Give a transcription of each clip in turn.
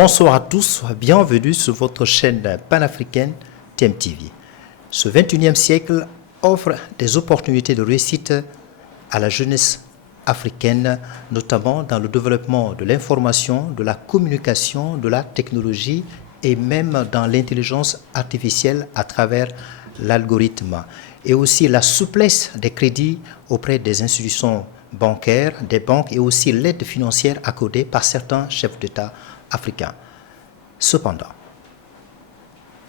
Bonsoir à tous, bienvenue sur votre chaîne panafricaine TMTV. Ce 21e siècle offre des opportunités de réussite à la jeunesse africaine, notamment dans le développement de l'information, de la communication, de la technologie et même dans l'intelligence artificielle à travers l'algorithme. Et aussi la souplesse des crédits auprès des institutions bancaires, des banques et aussi l'aide financière accordée par certains chefs d'État africains. Cependant,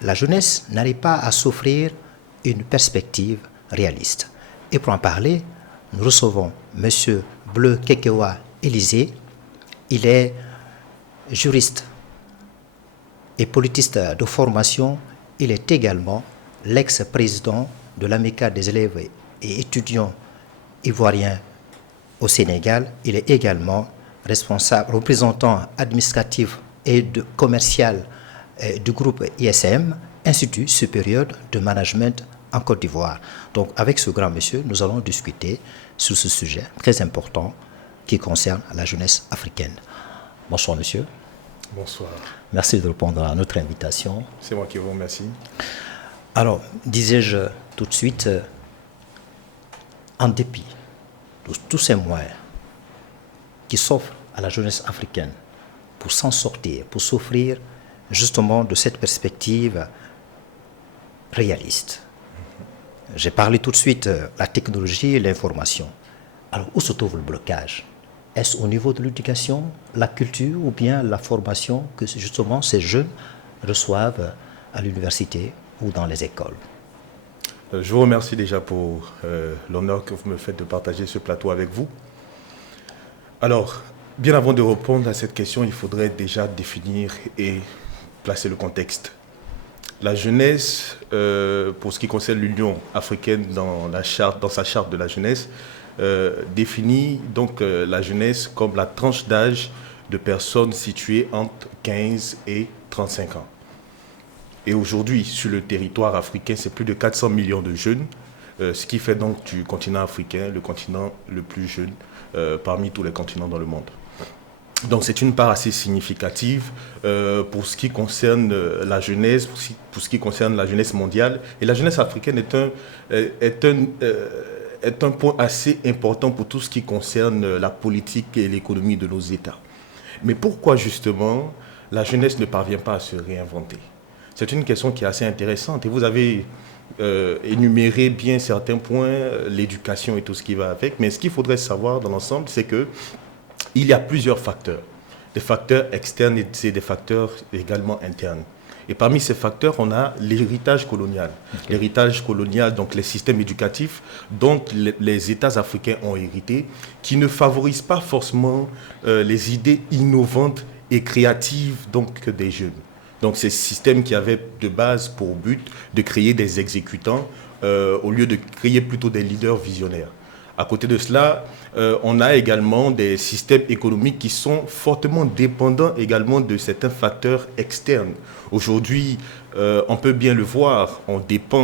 la jeunesse n'arrive pas à s'offrir une perspective réaliste. Et pour en parler, nous recevons M. Bleu Kekewa Élysée. Il est juriste et politiste de formation. Il est également l'ex-président de l'Amicale des élèves et étudiants ivoiriens au Sénégal. Il est également responsable, représentant administratif et commercial du groupe ISM, Institut supérieur de management en Côte d'Ivoire. Donc avec ce grand monsieur, nous allons discuter sur ce sujet très important qui concerne la jeunesse africaine. Bonsoir monsieur. Bonsoir. Merci de répondre à notre invitation. C'est moi qui vous remercie. Alors, disais-je tout de suite, en dépit de tous ces moyens qui s'offrent à la jeunesse africaine pour s'en sortir, pour s'offrir justement de cette perspective réaliste. J'ai parlé tout de suite de la technologie et l'information. Alors, où se trouve le blocage? Est-ce au niveau de l'éducation, la culture ou bien la formation que justement ces jeunes reçoivent à l'université ou dans les écoles? Je vous remercie déjà pour l'honneur que vous me faites de partager ce plateau avec vous. Alors, bien avant de répondre à cette question, il faudrait déjà définir et placer le contexte. La jeunesse, pour ce qui concerne l'Union africaine dans sa charte de la jeunesse, définit donc la jeunesse comme la tranche d'âge de personnes situées entre 15 et 35 ans. Et aujourd'hui, sur le territoire africain, c'est plus de 400 millions de jeunes, ce qui fait donc du continent africain le continent le plus jeune parmi tous les continents dans le monde. Donc c'est une part assez significative pour ce qui concerne la jeunesse, pour ce qui concerne la jeunesse mondiale. Et la jeunesse africaine est un point assez important pour tout ce qui concerne la politique et l'économie de nos États. Mais pourquoi justement la jeunesse ne parvient pas à se réinventer? C'est une question qui est assez intéressante et vous avez énuméré bien certains points, l'éducation et tout ce qui va avec. Mais ce qu'il faudrait savoir dans l'ensemble, c'est que il y a plusieurs facteurs, des facteurs externes et des facteurs également internes. Et parmi ces facteurs, on a l'héritage colonial. Okay. L'héritage colonial, donc les systèmes éducatifs dont les États africains ont hérité, qui ne favorisent pas forcément les idées innovantes et créatives donc, des jeunes. Donc ces systèmes qui avaient de base pour but de créer des exécutants au lieu de créer plutôt des leaders visionnaires. À côté de cela, on a également des systèmes économiques qui sont fortement dépendants également de certains facteurs externes. Aujourd'hui, on peut bien le voir,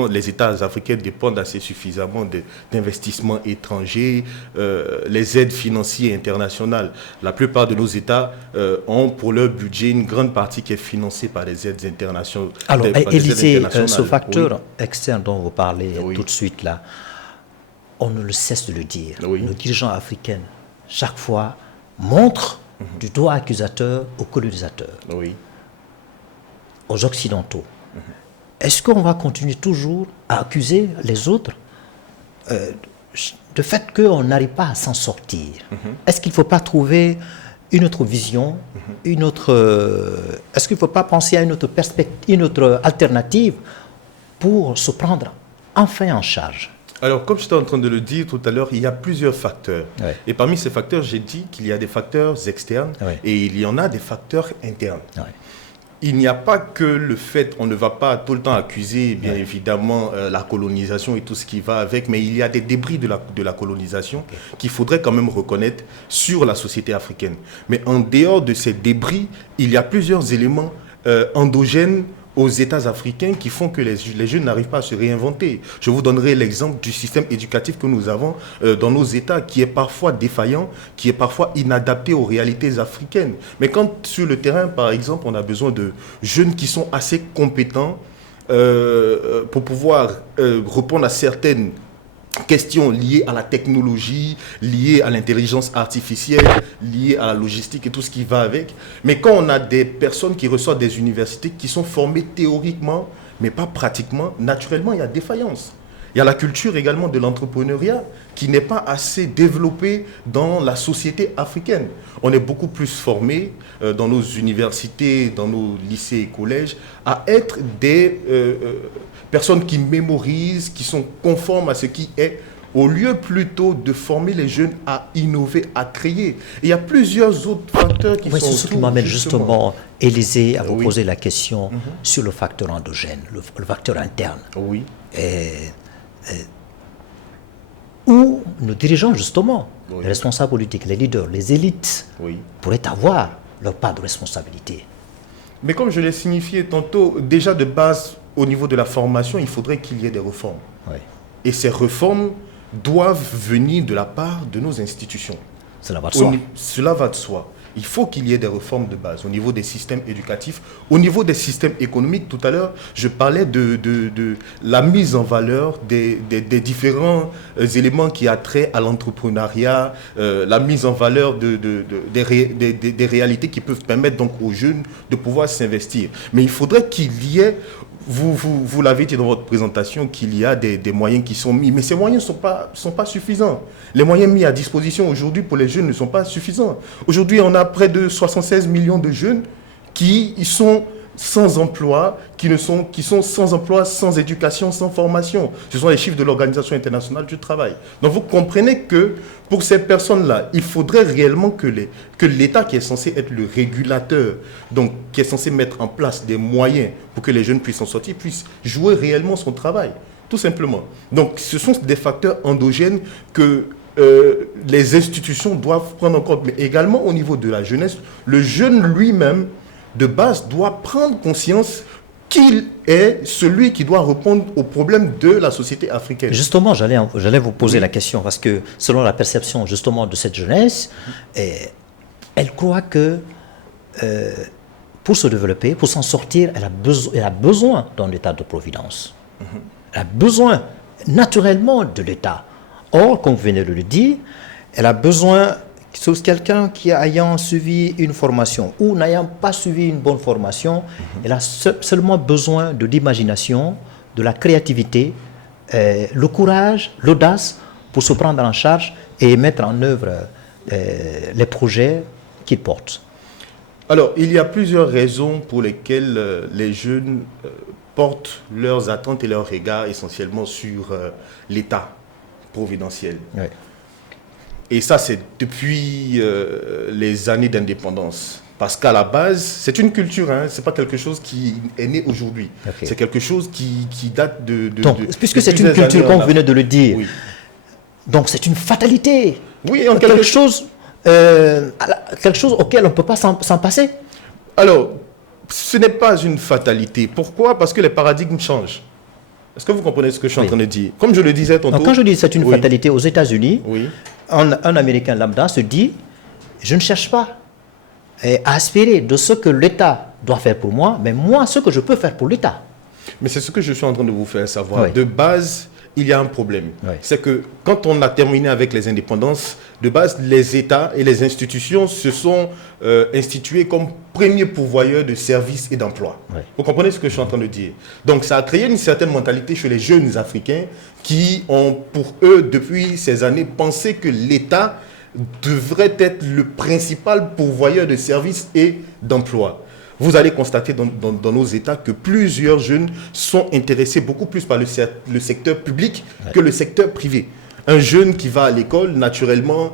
les États africains dépendent assez suffisamment d'investissements étrangers, les aides financières internationales. La plupart de nos États ont pour leur budget une grande partie qui est financée par les aides internationales. Alors, Élysée, ce facteur externe dont vous parlez tout de suite là, on ne le cesse de le dire. Oui. Nos dirigeants africains, chaque fois, montrent du doigt accusateur aux colonisateurs, aux Occidentaux. Est-ce qu'on va continuer toujours à accuser les autres de fait qu'on n'arrive pas à s'en sortir? Est-ce qu'il ne faut pas trouver une autre vision, est-ce qu'il ne faut pas penser à une autre perspective, une autre alternative pour se prendre enfin en charge? Alors, comme j'étais en train de le dire tout à l'heure, il y a plusieurs facteurs. Ouais. Et parmi ces facteurs, j'ai dit qu'il y a des facteurs externes et il y en a des facteurs internes. Ouais. Il n'y a pas que le fait, on ne va pas tout le temps accuser, bien évidemment, la colonisation et tout ce qui va avec, mais il y a des débris de la colonisation qu'il faudrait quand même reconnaître sur la société africaine. Mais en dehors de ces débris, il y a plusieurs éléments endogènes aux États africains qui font que les jeunes n'arrivent pas à se réinventer. Je vous donnerai l'exemple du système éducatif que nous avons dans nos États, qui est parfois défaillant, qui est parfois inadapté aux réalités africaines. Mais quand sur le terrain, par exemple, on a besoin de jeunes qui sont assez compétents pour pouvoir répondre à certaines questions liées à la technologie, liées à l'intelligence artificielle, liées à la logistique et tout ce qui va avec. Mais quand on a des personnes qui ressortent des universités qui sont formées théoriquement, mais pas pratiquement, naturellement, il y a défaillance. Il y a la culture également de l'entrepreneuriat qui n'est pas assez développée dans la société africaine. On est beaucoup plus formés dans nos universités, dans nos lycées et collèges, à être des personnes qui mémorisent, qui sont conformes à ce qui est, au lieu plutôt de former les jeunes à innover, à créer. Et il y a plusieurs autres facteurs qui sont autour. C'est ce qui m'amène justement, Élisée, à vous poser la question sur le facteur endogène, le facteur interne. Oui. Où nos dirigeants, justement, les responsables politiques, les leaders, les élites, pourraient avoir leur part de responsabilité. Mais comme je l'ai signifié tantôt, déjà de base, au niveau de la formation, il faudrait qu'il y ait des réformes. Et ces réformes doivent venir de la part de nos institutions. Cela va de soi. Cela va de soi. Il faut qu'il y ait des réformes de base au niveau des systèmes éducatifs, au niveau des systèmes économiques. Tout à l'heure, je parlais de la mise en valeur des différents éléments qui a trait à l'entrepreneuriat, la mise en valeur des réalités qui peuvent permettre donc aux jeunes de pouvoir s'investir. Mais il faudrait qu'il y ait, vous l'avez dit dans votre présentation, qu'il y a des moyens qui sont mis, mais ces moyens ne sont pas suffisants. Les moyens mis à disposition aujourd'hui pour les jeunes ne sont pas suffisants. Aujourd'hui, on a près de 76 millions de jeunes qui sont sans emploi, qui sont sans emploi, sans éducation, sans formation. Ce sont les chiffres de l'Organisation internationale du travail. Donc vous comprenez que pour ces personnes-là, il faudrait réellement que l'État, qui est censé être le régulateur, donc qui est censé mettre en place des moyens pour que les jeunes puissent en sortir, puisse jouer réellement son travail, tout simplement. Donc ce sont des facteurs endogènes que les institutions doivent prendre en compte, mais également au niveau de la jeunesse, le jeune lui-même, de base, doit prendre conscience qu'il est celui qui doit répondre aux problèmes de la société africaine. Justement, j'allais vous poser la question, parce que selon la perception justement de cette jeunesse, elle croit que pour se développer, pour s'en sortir, elle a besoin d'un état de providence. Elle a besoin naturellement de l'État. Or, comme vous venez de le dire, elle a besoin de quelqu'un qui ayant suivi une formation ou n'ayant pas suivi une bonne formation. Elle a seulement besoin de l'imagination, de la créativité, le courage, l'audace pour se prendre en charge et mettre en œuvre les projets qu'il porte. Alors, il y a plusieurs raisons pour lesquelles les jeunes portent leurs attentes et leurs regards essentiellement sur l'État providentiel. Et ça, c'est depuis les années d'indépendance. Parce qu'à la base, c'est une culture, hein, ce n'est pas quelque chose qui est né aujourd'hui. C'est quelque chose qui date de donc, puisque c'est une culture, comme vous venez de le dire, donc c'est une fatalité. Oui, en quelque chose auquel on ne peut pas s'en passer. Alors, ce n'est pas une fatalité. Pourquoi? Parce que les paradigmes changent. Est-ce que vous comprenez ce que je suis en train de dire? Comme je le disais tantôt... Quand je dis c'est une fatalité aux États-Unis, un Américain lambda se dit, je ne cherche pas à aspirer de ce que l'État doit faire pour moi, mais moi, ce que je peux faire pour l'État. Mais c'est ce que je suis en train de vous faire savoir. De base, il y a un problème. C'est que quand on a terminé avec les indépendances, de base, les États et les institutions se sont institués comme premiers pourvoyeurs de services et d'emplois. Vous comprenez ce que je suis en train de dire? Donc ça a créé une certaine mentalité chez les jeunes Africains qui ont, pour eux, depuis ces années, pensé que l'État devrait être le principal pourvoyeur de services et d'emplois. Vous allez constater dans nos États que plusieurs jeunes sont intéressés beaucoup plus par le secteur public que le secteur privé. Un jeune qui va à l'école, naturellement,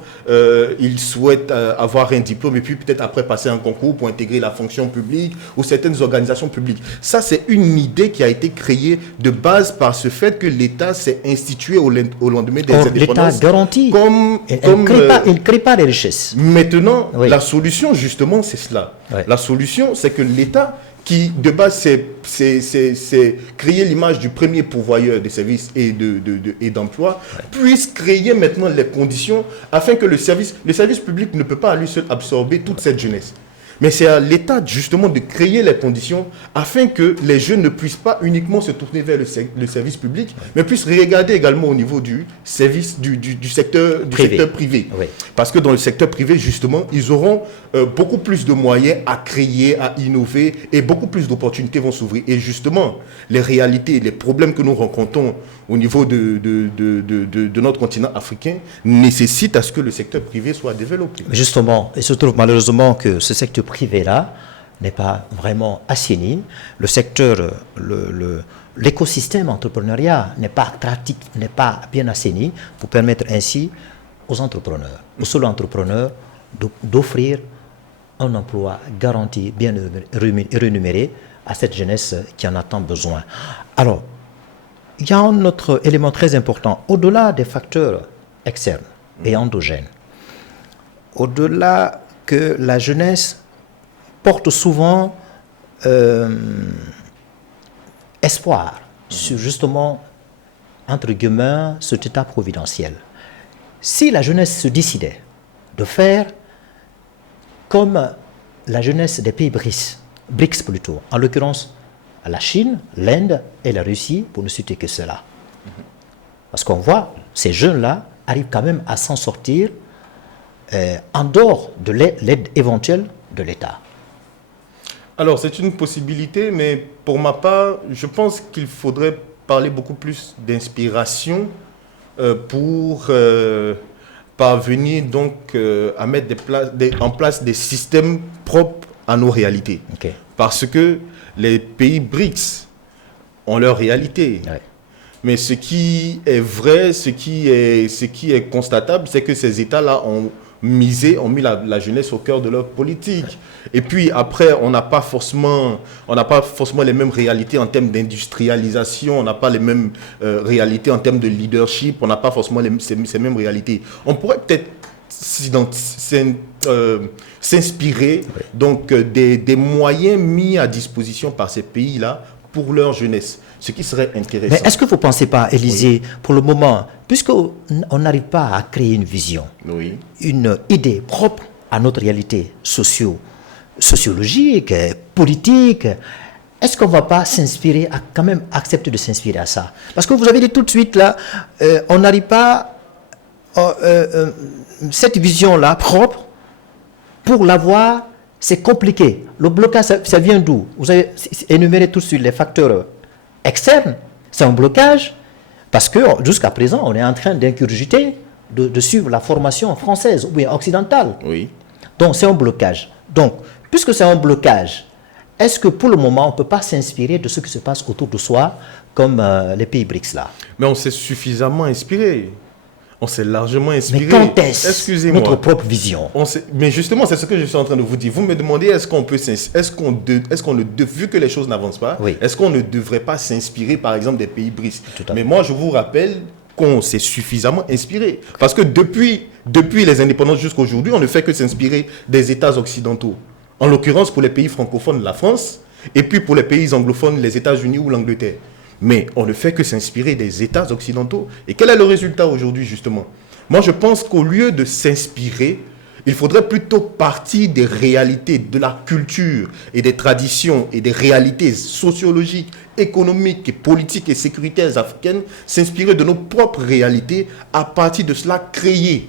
il souhaite avoir un diplôme et puis peut-être après passer un concours pour intégrer la fonction publique ou certaines organisations publiques. Ça, c'est une idée qui a été créée de base par ce fait que l'État s'est institué au lendemain des indépendances. L'État garantit. Il ne crée pas les richesses. Maintenant, la solution, justement, c'est cela. La solution, c'est que l'État qui de base c'est créer l'image du premier pourvoyeur de services et d'emploi, puisse créer maintenant les conditions afin que le service public ne peut pas à lui seul absorber toute cette jeunesse. Mais c'est à l'État justement de créer les conditions afin que les jeunes ne puissent pas uniquement se tourner vers le service public, mais puissent regarder également au niveau du service du secteur privé. Oui. Parce que dans le secteur privé, justement, ils auront beaucoup plus de moyens à créer, à innover, et beaucoup plus d'opportunités vont s'ouvrir. Et justement, les réalités, les problèmes que nous rencontrons au niveau de notre continent africain nécessitent à ce que le secteur privé soit développé. Justement, il se trouve malheureusement que ce secteur privé-là n'est pas vraiment assaini. Le secteur, l'écosystème entrepreneurial n'est pas attractif, n'est pas bien assaini pour permettre ainsi aux entrepreneurs, aux solo entrepreneurs, d'offrir un emploi garanti, bien rémunéré à cette jeunesse qui en a tant besoin. Alors, il y a un autre élément très important, au-delà des facteurs externes et endogènes, au-delà que la jeunesse porte souvent espoir sur justement, entre guillemets, cet état providentiel. Si la jeunesse se décidait de faire comme la jeunesse des pays BRICS plutôt, en l'occurrence la Chine, l'Inde et la Russie, pour ne citer que cela. Parce qu'on voit, ces jeunes-là arrivent quand même à s'en sortir en dehors de l'aide éventuelle de l'État. Alors, c'est une possibilité, mais pour ma part, je pense qu'il faudrait parler beaucoup plus d'inspiration pour parvenir donc à mettre en place des systèmes propres à nos réalités. Okay. Parce que les pays BRICS ont leur réalité. Ouais. Mais ce qui est vrai, ce qui est constatable, c'est que ces États-là ont mis la jeunesse au cœur de leur politique. Et puis après, on n'a pas forcément les mêmes réalités en termes d'industrialisation, on n'a pas les mêmes réalités en termes de leadership, on n'a pas forcément ces mêmes réalités. On pourrait peut-être s'inspirer donc des moyens mis à disposition par ces pays-là pour leur jeunesse, ce qui serait intéressant. Mais est-ce que vous ne pensez pas, Élisée, pour le moment, puisqu'on n'arrive pas à créer une vision, une idée propre à notre réalité sociologique, politique, est-ce qu'on ne va pas s'inspirer, quand même accepter de s'inspirer à ça? Parce que vous avez dit tout de suite, là, on n'arrive pas, cette vision-là propre, pour l'avoir, c'est compliqué. Le blocage, ça vient d'où? Vous avez énuméré tout de suite les facteurs externes. C'est un blocage parce que jusqu'à présent, on est en train d'incurgiter, de suivre la formation française ou bien occidentale. Oui. Donc, c'est un blocage. Donc, puisque c'est un blocage, est-ce que pour le moment, on ne peut pas s'inspirer de ce qui se passe autour de soi, comme les pays BRICS là? Mais on s'est suffisamment inspiré. On s'est largement inspiré. Mais quand est-ce notre propre vision? Mais justement, c'est ce que je suis en train de vous dire. Vous me demandez, vu que les choses n'avancent pas, est-ce qu'on ne devrait pas s'inspirer, par exemple, des pays BRICS? Mais moi, je vous rappelle qu'on s'est suffisamment inspiré. Parce que depuis les indépendances jusqu'à aujourd'hui, on ne fait que s'inspirer des États occidentaux. En l'occurrence, pour les pays francophones, la France, et puis pour les pays anglophones, les États-Unis ou l'Angleterre. Mais on ne fait que s'inspirer des États occidentaux. Et quel est le résultat aujourd'hui, justement? Moi, je pense qu'au lieu de s'inspirer, il faudrait plutôt partir des réalités, de la culture et des traditions et des réalités sociologiques, économiques, et politiques et sécuritaires africaines, s'inspirer de nos propres réalités, à partir de cela créer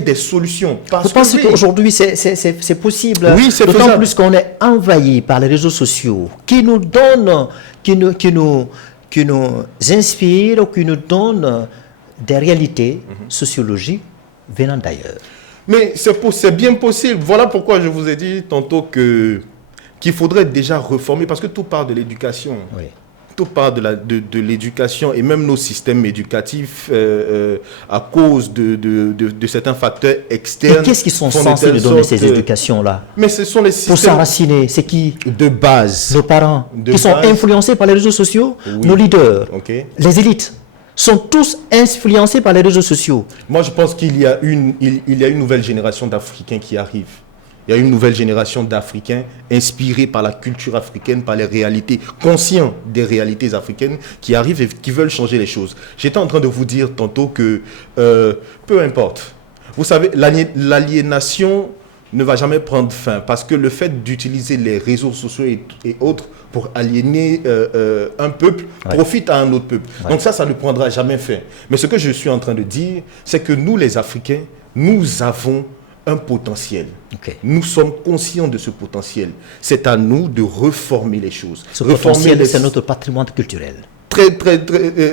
des solutions. Vous pensez qu'aujourd'hui c'est possible? Oui, c'est d'autant plus qu'on est envahi par les réseaux sociaux qui nous donnent, qui nous inspirent, qui nous donnent des réalités sociologiques venant d'ailleurs. Mais c'est bien possible. Voilà pourquoi je vous ai dit tantôt qu'il faudrait déjà reformer, parce que tout part de l'éducation. Oui. Tout part de l'éducation et même nos systèmes éducatifs à cause de certains facteurs externes. Et qu'est-ce qu'ils sont censés nous donner ces éducations-là? Mais ce sont les systèmes... Pour s'enraciner, c'est qui? De base. Nos parents, qui sont influencés par les réseaux sociaux. Oui. Nos leaders, les élites, sont tous influencés par les réseaux sociaux. Moi, je pense qu'il y a une nouvelle génération d'Africains qui arrive. Il y a une nouvelle génération d'Africains inspirés par la culture africaine, par les réalités, conscients des réalités africaines, qui arrivent et qui veulent changer les choses. J'étais en train de vous dire tantôt que peu importe. Vous savez, l'aliénation ne va jamais prendre fin parce que le fait d'utiliser les réseaux sociaux et autres pour aliéner un peuple profite à un autre peuple. Donc ça ne prendra jamais fin. Mais ce que je suis en train de dire, c'est que nous, les Africains, nous avons un potentiel. Nous sommes conscients de ce potentiel. C'est à nous de reformer les choses. Ce potentiel, c'est notre patrimoine culturel.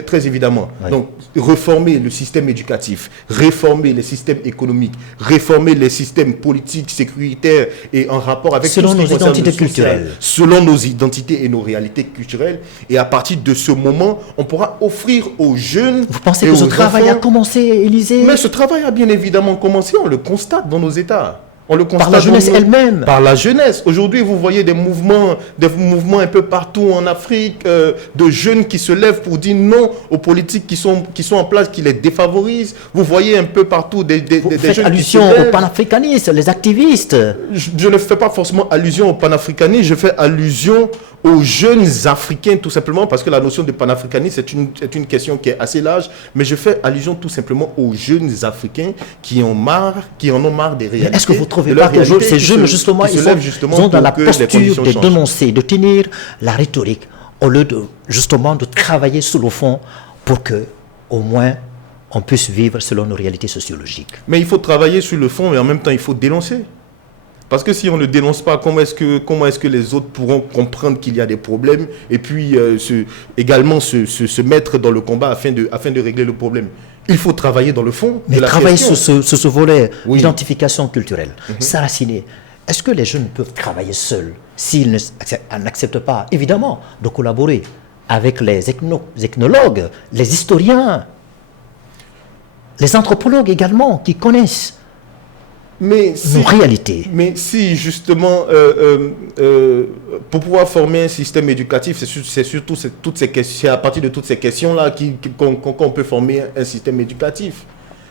Très évidemment. Donc, reformer le système éducatif, réformer les systèmes économiques, réformer les systèmes politiques, sécuritaires et en rapport avec selon nos identités culturelles. Selon nos identités et nos réalités culturelles. Et à partir de ce moment, on pourra offrir aux jeunes. Vous pensez que ce travail a commencé, Élisée? Mais ce travail a bien évidemment commencé. On le constate dans nos États. On le constate par la jeunesse elle-même. Par la jeunesse. Aujourd'hui, vous voyez des mouvements un peu partout en Afrique, de jeunes qui se lèvent pour dire non aux politiques qui sont en place, qui les défavorisent. Vous voyez un peu partout des jeunes allusion qui se lèvent. aux panafricanistes, les activistes. Je ne fais pas forcément allusion aux panafricanistes, je fais allusion aux jeunes Africains tout simplement, parce que la notion de panafricanisme est une question qui est assez large, mais je fais allusion tout simplement aux jeunes Africains qui en ont marre des réalités. Est-ce que vous ne trouvez pas que ces jeunes, justement, ils sont dans la posture de dénoncer, de tenir la rhétorique, au lieu de travailler sur le fond pour que, au moins, on puisse vivre selon nos réalités sociologiques? Mais il faut travailler sur le fond, mais en même temps, il faut dénoncer. Parce que si on ne dénonce pas, comment est-ce que les autres pourront comprendre qu'il y a des problèmes et puis également se mettre dans le combat afin de régler le problème? Il faut travailler dans le fond. Mais travailler sur ce volet d'identification culturelle, s'enraciner. Est-ce que les jeunes peuvent travailler seuls s'ils n'acceptent pas, évidemment, de collaborer avec les ethnologues, les historiens, les anthropologues également, qui connaissent nos réalités. Mais si justement, pour pouvoir former un système éducatif, c'est à partir de toutes ces questions-là qu'on peut former un système éducatif.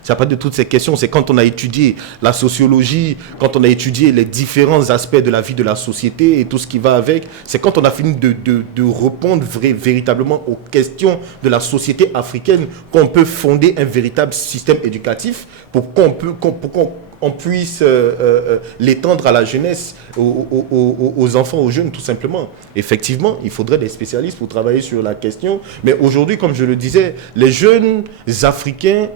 C'est à partir de toutes ces questions, c'est quand on a étudié la sociologie, quand on a étudié les différents aspects de la vie de la société et tout ce qui va avec, c'est quand on a fini de répondre véritablement aux questions de la société africaine qu'on peut fonder un véritable système éducatif pour qu'on puisse l'étendre à la jeunesse, aux enfants, aux jeunes, tout simplement. Effectivement, il faudrait des spécialistes pour travailler sur la question. Mais aujourd'hui, comme je le disais, les jeunes Africains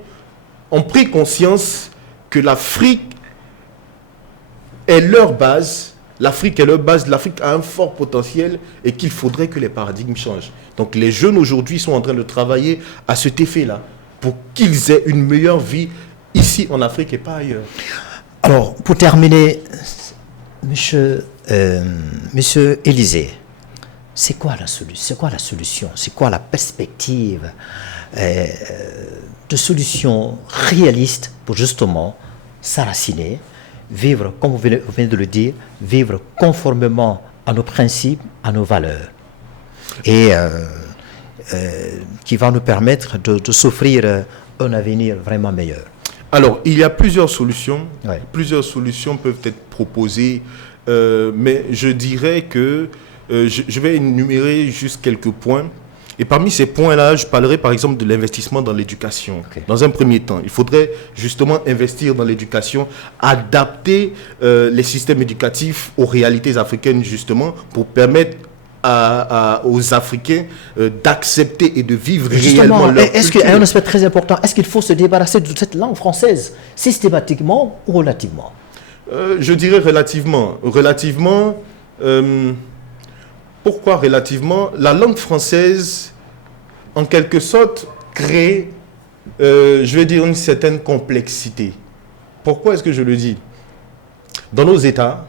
ont pris conscience que l'Afrique est leur base. L'Afrique est leur base. L'Afrique a un fort potentiel et qu'il faudrait que les paradigmes changent. Donc les jeunes aujourd'hui sont en train de travailler à cet effet-là pour qu'ils aient une meilleure vie ici en Afrique et pas ailleurs. Alors, pour terminer, monsieur Élisée, c'est quoi la solution? C'est quoi la perspective de solution réaliste pour justement s'enraciner, vivre, comme vous venez de le dire, vivre conformément à nos principes, à nos valeurs, et qui va nous permettre de s'offrir un avenir vraiment meilleur? Alors, il y a plusieurs solutions. Plusieurs solutions peuvent être proposées, mais je dirais que je vais énumérer juste quelques points. Et parmi ces points-là, je parlerai par exemple de l'investissement dans l'éducation. Dans un premier temps, il faudrait justement investir dans l'éducation, adapter les systèmes éducatifs aux réalités africaines justement pour permettre aux Africains d'accepter et de vivre réellement leur culture. Est-ce qu'il y a un aspect très important? Est-ce qu'il faut se débarrasser de cette langue française systématiquement ou relativement? Je dirais relativement. Pourquoi relativement? La langue française, en quelque sorte, crée, je vais dire, une certaine complexité. Pourquoi est-ce que je le dis? Dans nos États,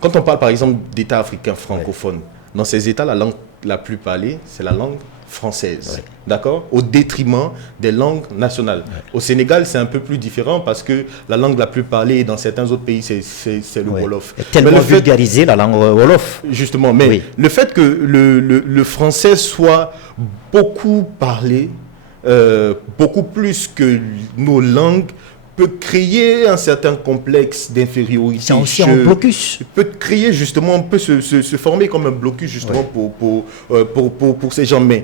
quand on parle par exemple d'États africains francophones, dans ces États, la langue la plus parlée, c'est la langue française, d'accord, au détriment des langues nationales. Au Sénégal, c'est un peu plus différent parce que la langue la plus parlée dans certains autres pays, c'est le Wolof. Et tellement vulgarisé la langue Wolof. Justement, mais le fait que le français soit beaucoup parlé, beaucoup plus que nos langues, peut créer un certain complexe d'infériorité. C'est aussi un blocus. Peut créer justement, peut se former comme un blocus justement pour ces gens. Mais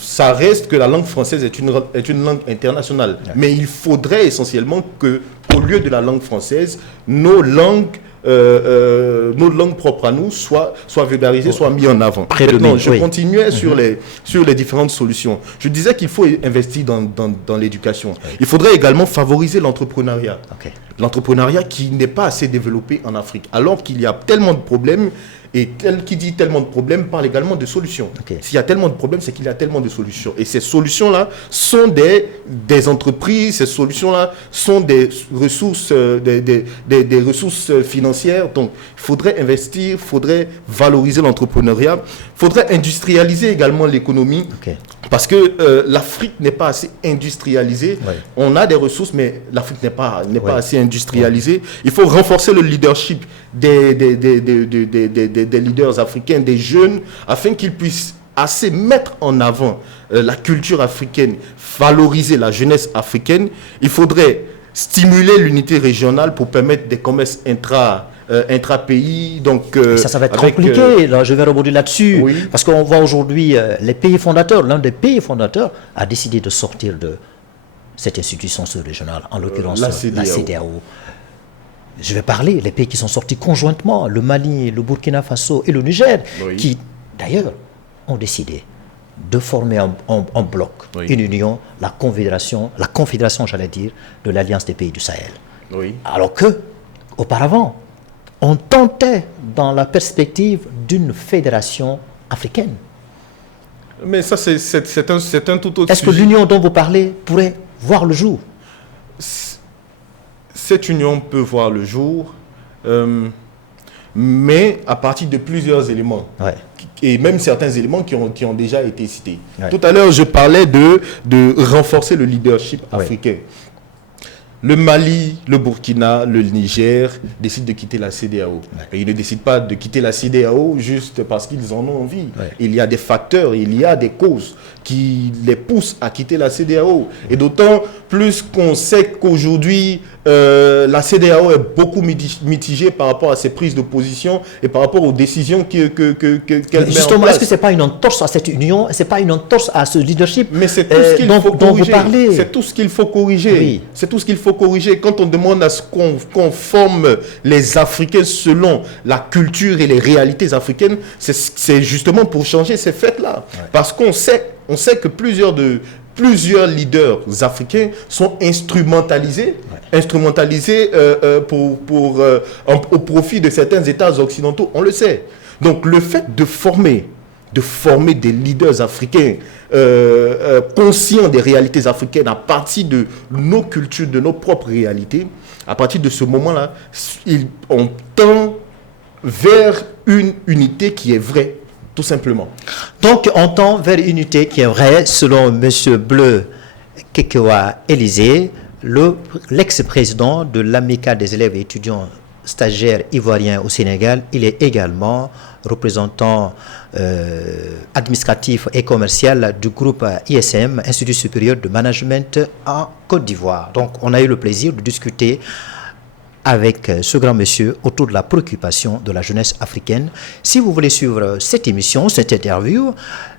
ça reste que la langue française est une langue internationale. Mais il faudrait essentiellement que, au lieu de la langue française, nos langues propres à nous soient vulgarisées, soient mises en avant. Maintenant, je continuais sur les différentes solutions. Je disais qu'il faut investir dans l'éducation. Il faudrait également favoriser l'entrepreneuriat. L'entrepreneuriat qui n'est pas assez développé en Afrique, alors qu'il y a tellement de problèmes. Et qui dit tellement de problèmes parle également de solutions. S'il y a tellement de problèmes, c'est qu'il y a tellement de solutions. Et ces solutions-là sont des entreprises, ces solutions-là sont des ressources, des ressources financières. Donc, il faudrait investir, il faudrait valoriser l'entrepreneuriat, il faudrait industrialiser également l'économie. Parce que l'Afrique n'est pas assez industrialisée. On a des ressources, mais l'Afrique n'est pas assez industrialisée. Il faut renforcer le leadership des leaders africains, des jeunes, afin qu'ils puissent assez mettre en avant la culture africaine, valoriser la jeunesse africaine. Il faudrait stimuler l'unité régionale pour permettre des commerces intra-pays. Donc, ça va être compliqué. Là, je vais rebondir là-dessus. Parce qu'on voit aujourd'hui les pays fondateurs, l'un des pays fondateurs a décidé de sortir de cette institution sous-régionale, en l'occurrence la CEDEAO. Je vais parler, les pays qui sont sortis conjointement, le Mali, le Burkina Faso et le Niger, qui d'ailleurs ont décidé de former un bloc, une union, la confédération, j'allais dire, de l'Alliance des pays du Sahel. Alors que, auparavant, on tentait dans la perspective d'une fédération africaine. Mais ça, c'est un tout autre Est-ce que l'union dont vous parlez pourrait voir le jour? Cette union peut voir le jour, mais à partir de plusieurs éléments. Et même certains éléments qui ont déjà été cités. Tout à l'heure, je parlais de renforcer le leadership africain. Le Mali, le Burkina, le Niger décident de quitter la CEDEAO. Et ils ne décident pas de quitter la CEDEAO juste parce qu'ils en ont envie. Il y a des facteurs, il y a des causes qui les poussent à quitter la CEDEAO. Et d'autant plus qu'on sait qu'aujourd'hui, la CEDEAO est beaucoup mitigée par rapport à ses prises de position et par rapport aux décisions qu'elle met en place. Justement, est-ce que ce n'est pas une entorse à cette union, ce n'est pas une entorse à ce leadership Mais c'est tout ce qu'il faut corriger. C'est tout ce qu'il faut corriger. C'est tout ce qu'il faut corriger. Quand on demande à ce qu'on forme les Africains selon la culture et les réalités africaines, c'est justement pour changer ces faits-là. Parce qu'on sait que plusieurs leaders africains sont instrumentalisés au profit de certains États occidentaux. On le sait. Donc le fait de former des leaders africains conscients des réalités africaines à partir de nos cultures, de nos propres réalités, à partir de ce moment-là, on tend vers une unité qui est vraie, tout simplement. Donc, on tend vers une unité qui est vraie, selon M. Bleu Kekewa Élysée, l'ex-président de l'Amicale des élèves et étudiants stagiaires ivoiriens au Sénégal. Il est également représentant administratif et commercial du groupe ISM, Institut supérieur de management en Côte d'Ivoire. Donc, on a eu le plaisir de discuter avec ce grand monsieur autour de la préoccupation de la jeunesse africaine. Si vous voulez suivre cette émission, cette interview,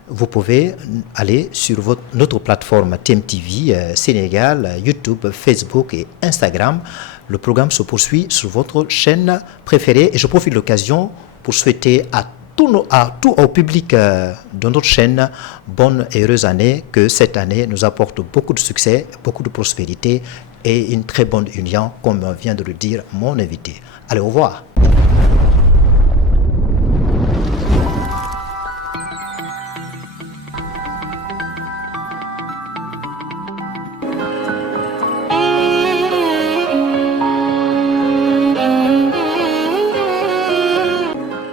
vous pouvez aller sur notre plateforme TMTV Sénégal, YouTube, Facebook et Instagram. Le programme se poursuit sur votre chaîne préférée et je profite de l'occasion pour souhaiter à tout au public de notre chaîne bonne et heureuse année, que cette année nous apporte beaucoup de succès, beaucoup de prospérité et une très bonne union, comme vient de le dire mon invité. Allez, au revoir.